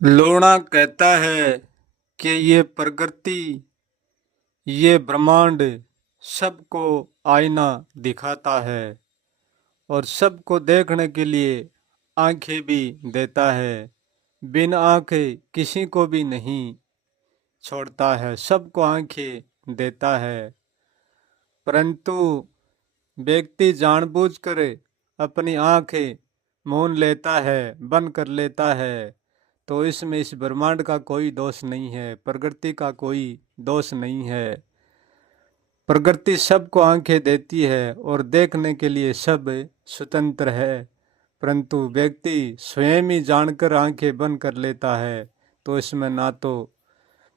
लोणा कहता है कि ये प्रकृति, ये ब्रह्मांड सबको आईना दिखाता है और सबको देखने के लिए आंखें भी देता है। बिन आंखें किसी को भी नहीं छोड़ता है, सबको आंखें देता है। परंतु व्यक्ति जानबूझकर अपनी आंखें मूंद लेता है, बंद कर लेता है। तो इसमें इस ब्रह्मांड का कोई दोष नहीं है, प्रकृति का कोई दोष नहीं है। प्रकृति सबको आंखें देती है और देखने के लिए सब स्वतंत्र है, परंतु व्यक्ति स्वयं ही जानकर आंखें बंद कर लेता है। तो इसमें ना तो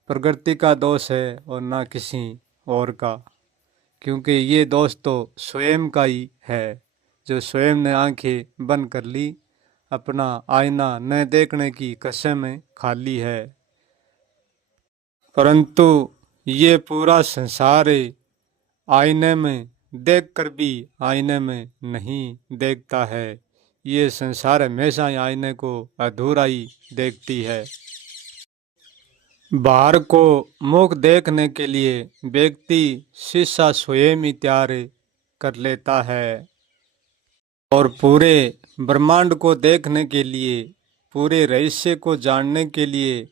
प्रकृति का दोष है और ना किसी और का, क्योंकि ये दोष तो स्वयं का ही है, जो स्वयं ने आंखें बंद कर ली, अपना आईना न देखने की कसम खा ली है। परंतु ये पूरा संसार आईने में देखकर भी आईने में नहीं देखता है। ये संसार हमेशा ही आईने को अधूरा ही देखती है। बाहर को मुख देखने के लिए व्यक्ति शीशा स्वयं ही तैयार कर लेता है और पूरे ब्रह्मांड को देखने के लिए, पूरे रहस्य को जानने के लिए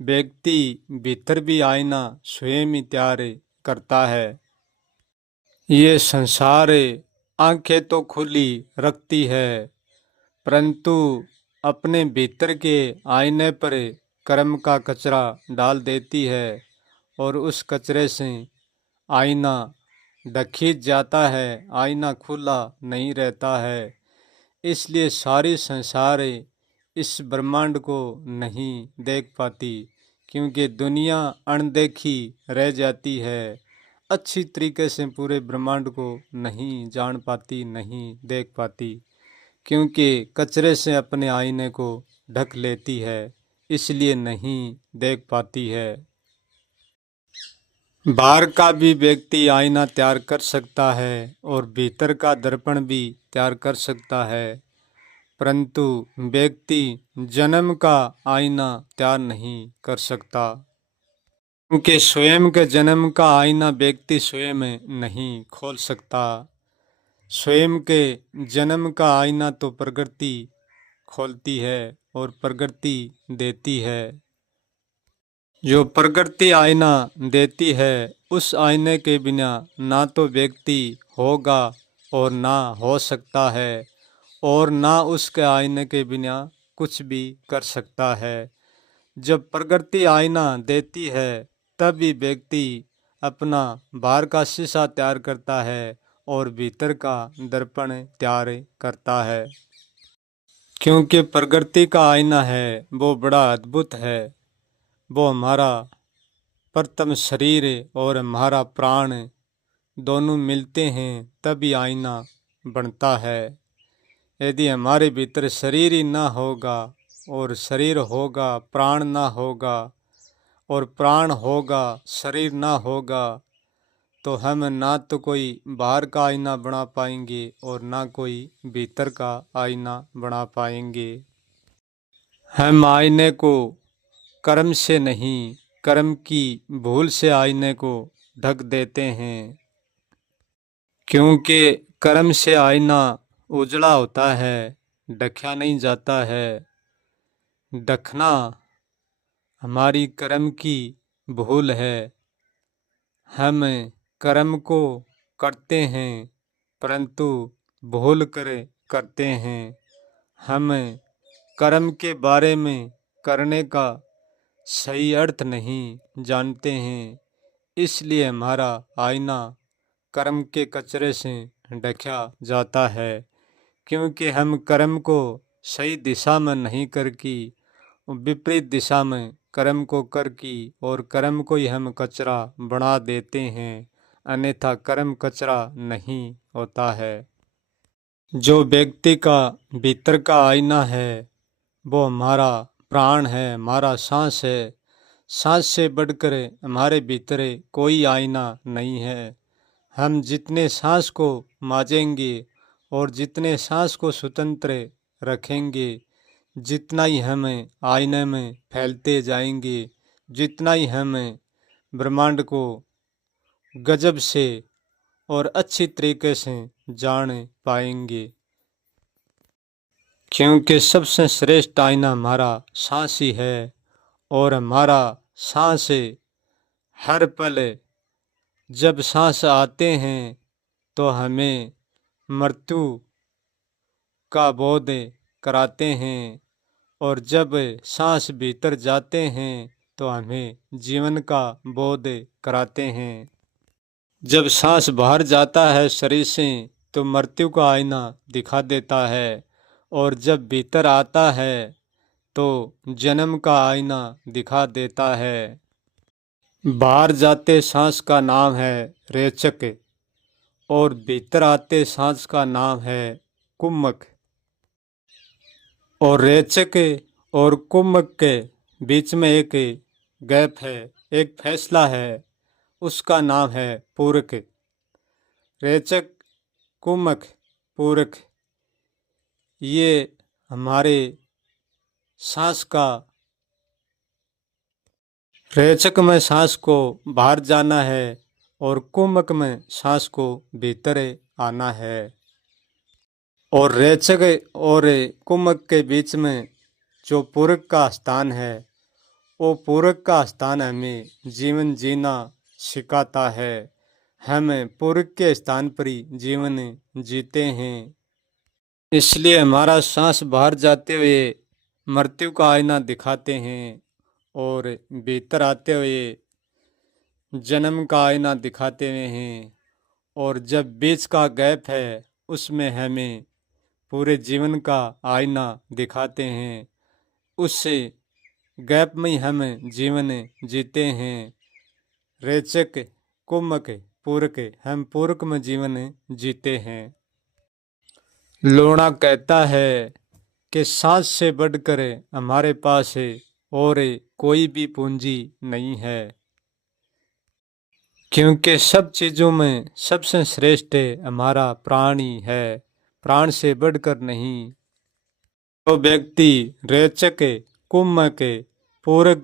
व्यक्ति भीतर भी आईना स्वयं ही तैयार करता है। ये संसार आंखें तो खुली रखती है, परंतु अपने भीतर के आईने पर कर्म का कचरा डाल देती है और उस कचरे से आईना ढक जाता है, आईना खुला नहीं रहता है। इसलिए सारी संसार इस ब्रह्मांड को नहीं देख पाती, क्योंकि दुनिया अनदेखी रह जाती है, अच्छी तरीके से पूरे ब्रह्मांड को नहीं जान पाती, नहीं देख पाती, क्योंकि कचरे से अपने आईने को ढक लेती है, इसलिए नहीं देख पाती है। बाहर का भी व्यक्ति आईना तैयार कर सकता है और भीतर का दर्पण भी तैयार कर सकता है, परंतु व्यक्ति जन्म का आईना तैयार नहीं कर सकता, क्योंकि स्वयं के जन्म का आईना व्यक्ति स्वयं नहीं खोल सकता। स्वयं के जन्म का आईना तो प्रकृति खोलती है और प्रकृति देती है। जो प्रकृति आईना देती है, उस आईने के बिना ना तो व्यक्ति होगा और ना हो सकता है, और ना उसके आईने के बिना कुछ भी कर सकता है। जब प्रकृति आईना देती है, तभी व्यक्ति अपना बाहर का शीशा तैयार करता है और भीतर का दर्पण तैयार करता है। क्योंकि प्रकृति का आईना है वो बड़ा अद्भुत है, वो हमारा प्रथम शरीर और हमारा प्राण दोनों मिलते हैं तभी आईना बनता है। यदि हमारे भीतर शरीर ही ना होगा और शरीर होगा, प्राण ना होगा और प्राण होगा, शरीर ना होगा, तो हम ना तो कोई बाहर का आईना बना पाएंगे और ना कोई भीतर का आईना बना पाएंगे। हम आईने को कर्म से नहीं, कर्म की भूल से आईने को ढक देते हैं, क्योंकि कर्म से आईना उजला होता है, ढका नहीं जाता है। ढकना हमारी कर्म की भूल है। हम कर्म को करते हैं, परंतु भूल कर करते हैं। हम कर्म के बारे में करने का सही अर्थ नहीं जानते हैं, इसलिए हमारा आईना कर्म के कचरे से ढका जाता है। क्योंकि हम कर्म को सही दिशा में नहीं करके विपरीत दिशा में कर्म को करके और कर्म को ही हम कचरा बना देते हैं, अन्यथा कर्म कचरा नहीं होता है। जो व्यक्ति का भीतर का आईना है वो हमारा प्राण है, हमारा सांस है। सांस से बढ़कर हमारे भीतर कोई आईना नहीं है। हम जितने सांस को माजेंगे और जितने सांस को स्वतंत्र रखेंगे, जितना ही हमें आईने में फैलते जाएंगे, जितना ही हमें ब्रह्मांड को गजब से और अच्छी तरीके से जान पाएंगे। क्योंकि सबसे श्रेष्ठ आईना हमारा सांस ही है, और हमारा सांस हर पल जब सांस आते हैं तो हमें मृत्यु का बोध कराते हैं, और जब सांस भीतर जाते हैं तो हमें जीवन का बोध कराते हैं। जब सांस बाहर जाता है शरीर से तो मृत्यु का आईना दिखा देता है, और जब भीतर आता है तो जन्म का आईना दिखा देता है। बाहर जाते सांस का नाम है रेचक, और भीतर आते सांस का नाम है कुम्मक। और रेचक और कुम्मक के बीच में एक गैप है, एक फैसला है, उसका नाम है पूरक। रेचक, कुम्मक, पूरक, ये हमारे सांस का, रेचक में सांस को बाहर जाना है और कुम्मक में सांस को भीतर आना है। और रेचक और कुम्मक के बीच में जो पूरक का स्थान है, वो पूरक का स्थान हमें जीवन जीना सिखाता है। हम पूरक के स्थान पर ही जीवन जीते हैं। इसलिए हमारा सांस बाहर जाते हुए मृत्यु का आईना दिखाते हैं, और भीतर आते हुए जन्म का आईना दिखाते हुए हैं। और जब बीच का गैप है उसमें हमें पूरे जीवन का आईना दिखाते हैं। उस गैप में हम जीवन जीते हैं। रेचक, कुम्मक, पूरक, हम पूरक में जीवन जीते हैं। लोणा कहता है कि सांस से बढ़कर हमारे पास और कोई भी पूंजी नहीं है, क्योंकि सब चीज़ों में सबसे श्रेष्ठ हमारा प्राण ही है, प्राण से बढ़कर नहीं। जो व्यक्ति रेचक, कुम्मक, पूरक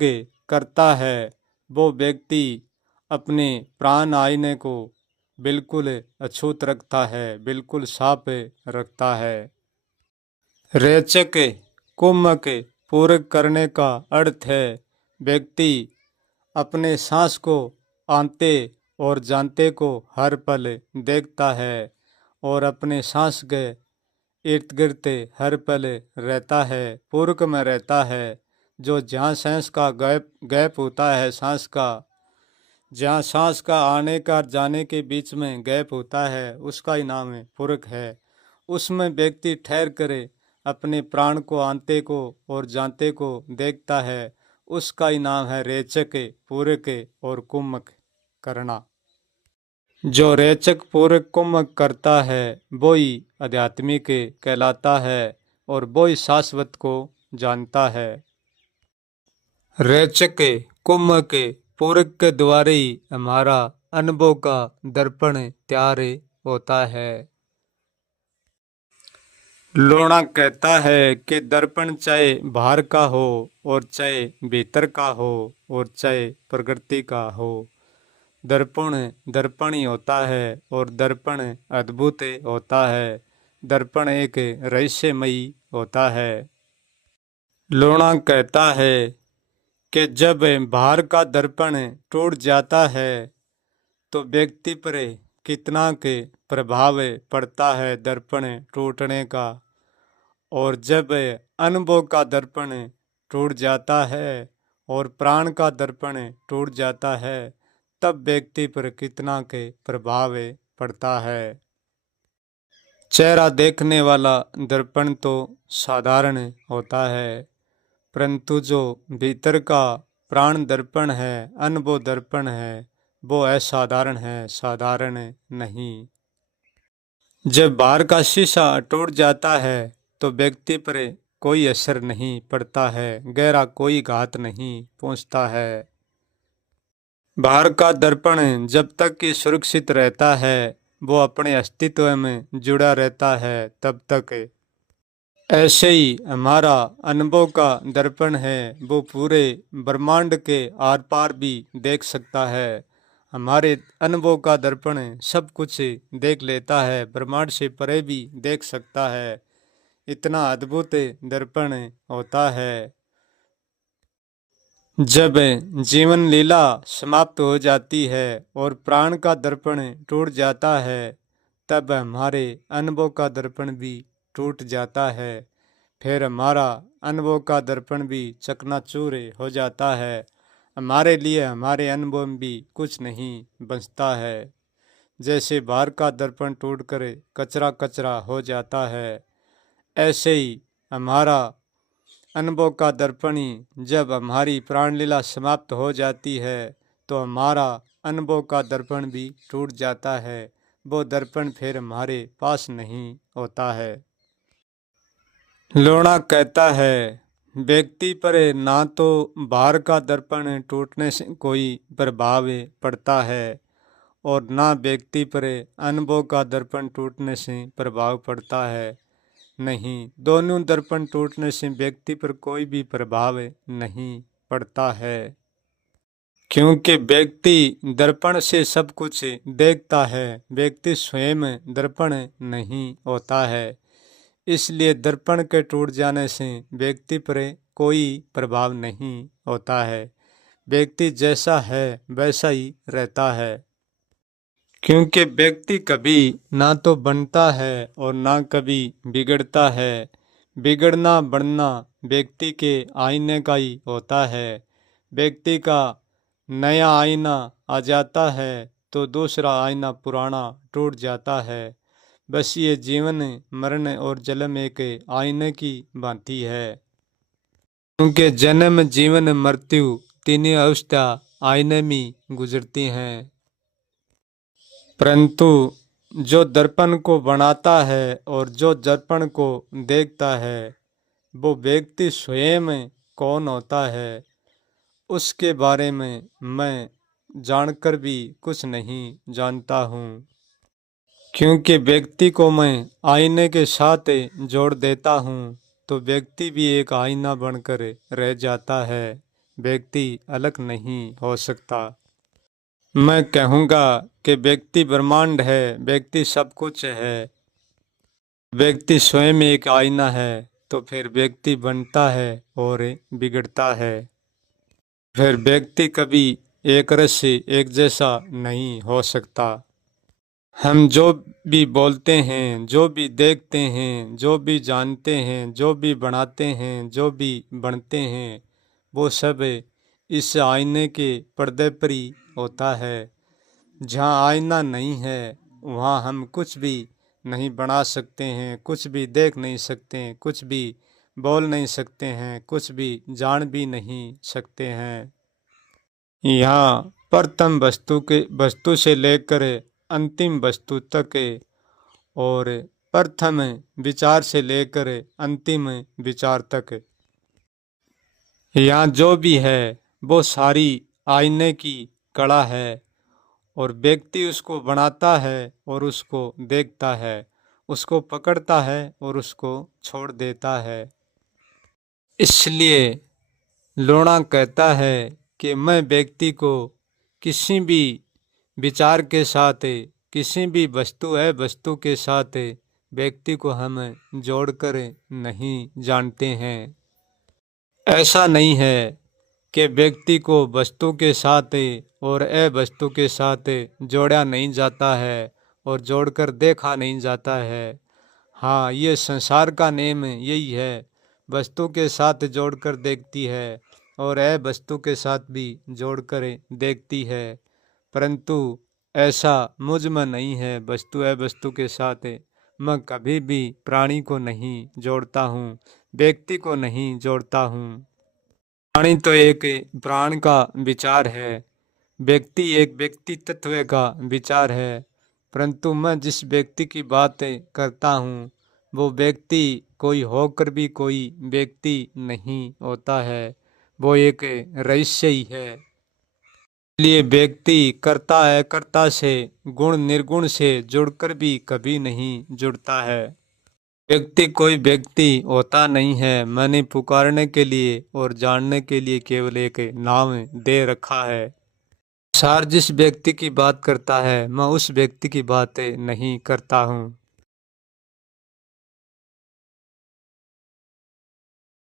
करता है वो व्यक्ति अपने प्राण आईने को बिल्कुल अछूत रखता है, बिल्कुल साफ रखता है। रेचक, कुम्मक, पूरक करने का अर्थ है व्यक्ति अपने सांस को आते और जानते को हर पल देखता है, और अपने सांस के इर्द गिर्द हर पल रहता है, पूरक में रहता है। जो जहाँ सांस का गैप होता है, सांस का जहाँ सांस का आने का जाने के बीच में गैप होता है, उसका ही नाम है पूरक है। उसमें व्यक्ति ठहर करे अपने प्राण को आते को और जानते को देखता है, उसका ही नाम है रेचक, पूरक और कुम्मक करना। जो रेचक, पूरक, कुम्मक करता है वो ही आध्यात्मिक कहलाता है, और वो ही शाश्वत को जानता है। रेचक, कुम्मक, पूरक के द्वारा ही हमारा अनुभव का दर्पण तैयार होता है। लोणा कहता है कि दर्पण चाहे बाहर का हो और चाहे भीतर का हो और चाहे प्रकृति का हो, दर्पण दर्पण ही होता है, और दर्पण अद्भुत होता है। दर्पण एक रहस्यमयी होता है। लोणा कहता है कि जब बाहर का दर्पण टूट जाता है तो व्यक्ति पर कितना के प्रभाव पड़ता है दर्पण टूटने का। और जब अनुभव का दर्पण टूट जाता है और प्राण का दर्पण टूट जाता है, तब व्यक्ति पर कितना के प्रभाव पड़ता है। चेहरा देखने वाला दर्पण तो साधारण होता है, परंतु जो भीतर का प्राण दर्पण है, अनुभव दर्पण है, वो असाधारण है, साधारण नहीं। जब बाहर का शीशा टूट जाता है तो व्यक्ति पर कोई असर नहीं पड़ता है, गहरा कोई घात नहीं पहुंचता है। बाहर का दर्पण जब तक कि सुरक्षित रहता है, वो अपने अस्तित्व में जुड़ा रहता है तब तक। ऐसे ही हमारा अनुभव का दर्पण है, वो पूरे ब्रह्मांड के आर पार भी देख सकता है। हमारे अनुभव का दर्पण सब कुछ देख लेता है, ब्रह्मांड से परे भी देख सकता है। इतना अद्भुत दर्पण होता है। जब जीवन लीला समाप्त हो जाती है और प्राण का दर्पण टूट जाता है, तब हमारे अनुभव का दर्पण भी टूट जाता है। फिर हमारा अनुभव का दर्पण भी चकनाचूर हो जाता है। हमारे लिए हमारे अनुभव में भी कुछ नहीं बचता है। जैसे बाहर का दर्पण टूट कर कचरा कचरा हो जाता है, ऐसे ही हमारा अनुभव का दर्पण ही जब हमारी प्राणलीला समाप्त हो जाती है, तो हमारा अनुभव का दर्पण भी टूट जाता है। वो दर्पण फिर हमारे पास नहीं होता है। लोणा कहता है, व्यक्ति पर ना तो बाहर का दर्पण टूटने से कोई प्रभाव पड़ता है और ना व्यक्ति पर अनुभव का दर्पण टूटने से प्रभाव पड़ता है। नहीं, दोनों दर्पण टूटने से व्यक्ति पर कोई भी प्रभाव नहीं पड़ता है, क्योंकि व्यक्ति दर्पण से सब कुछ देखता है। व्यक्ति स्वयं दर्पण नहीं होता है, इसलिए दर्पण के टूट जाने से व्यक्ति पर कोई प्रभाव नहीं होता है। व्यक्ति जैसा है वैसा ही रहता है, क्योंकि व्यक्ति कभी ना तो बनता है और ना कभी बिगड़ता है। बिगड़ना बढ़ना व्यक्ति के आईने का ही होता है। व्यक्ति का नया आईना आ जाता है तो दूसरा आईना पुराना टूट जाता है। बस ये जीवन मरण और जन्म एक आईने की भांति है, क्योंकि जन्म जीवन मृत्यु तीनों अवस्था आईने में गुजरती हैं। परंतु जो दर्पण को बनाता है और जो दर्पण को देखता है, वो व्यक्ति स्वयं कौन होता है, उसके बारे में मैं जानकर भी कुछ नहीं जानता हूँ। क्योंकि व्यक्ति को मैं आईने के साथ जोड़ देता हूँ तो व्यक्ति भी एक आईना बनकर रह जाता है। व्यक्ति अलग नहीं हो सकता। मैं कहूँगा कि व्यक्ति ब्रह्मांड है, व्यक्ति सब कुछ है। व्यक्ति स्वयं एक आईना है, तो फिर व्यक्ति बनता है और बिगड़ता है। फिर व्यक्ति कभी एक रस से एक जैसा नहीं हो सकता। हम जो भी बोलते हैं, जो भी देखते हैं, जो भी जानते हैं, जो भी बनाते हैं, जो भी बनते हैं, वो सब इस आईने के पर्दे पर ही होता है। जहाँ आईना नहीं है वहाँ हम कुछ भी नहीं बना सकते हैं, कुछ भी देख नहीं सकते हैं, कुछ भी बोल नहीं सकते हैं, कुछ भी जान भी नहीं सकते हैं। यहाँ प्रथम वस्तु से लेकर अंतिम वस्तु तक और प्रथम विचार से लेकर अंतिम विचार तक यहाँ जो भी है वो सारी आईने की कला है और व्यक्ति उसको बनाता है और उसको देखता है, उसको पकड़ता है और उसको छोड़ देता है। इसलिए लोणा कहता है कि मैं व्यक्ति को किसी भी विचार के साथ, किसी भी वस्तु के साथ व्यक्ति को हम जोड़कर नहीं जानते हैं। ऐसा नहीं है कि व्यक्ति को वस्तु के साथ और अवस्तु के साथ जोड़ा नहीं जाता है और जोड़कर देखा नहीं जाता है। हाँ, ये संसार का नेम यही है, वस्तु के साथ जोड़कर देखती है और अवस्तु के साथ भी जोड़कर देखती है। परंतु ऐसा मुझ में नहीं है। वस्तु अवस्तु के साथ मैं कभी भी प्राणी को नहीं जोड़ता हूँ, व्यक्ति को नहीं जोड़ता हूँ। प्राणी तो एक प्राण का विचार है, व्यक्ति एक व्यक्ति तत्व का विचार है। परंतु मैं जिस व्यक्ति की बात करता हूँ वो व्यक्ति कोई होकर भी कोई व्यक्ति नहीं होता है, वो एक रहस्य ही है। इसलिए व्यक्ति करता है, कर्ता से गुण निर्गुण से जुड़कर भी कभी नहीं जुड़ता है। व्यक्ति कोई व्यक्ति होता नहीं है, मैंने पुकारने के लिए और जानने के लिए केवल एक नाम दे रखा है। सार जिस व्यक्ति की बात करता है, मैं उस व्यक्ति की बातें नहीं करता हूँ।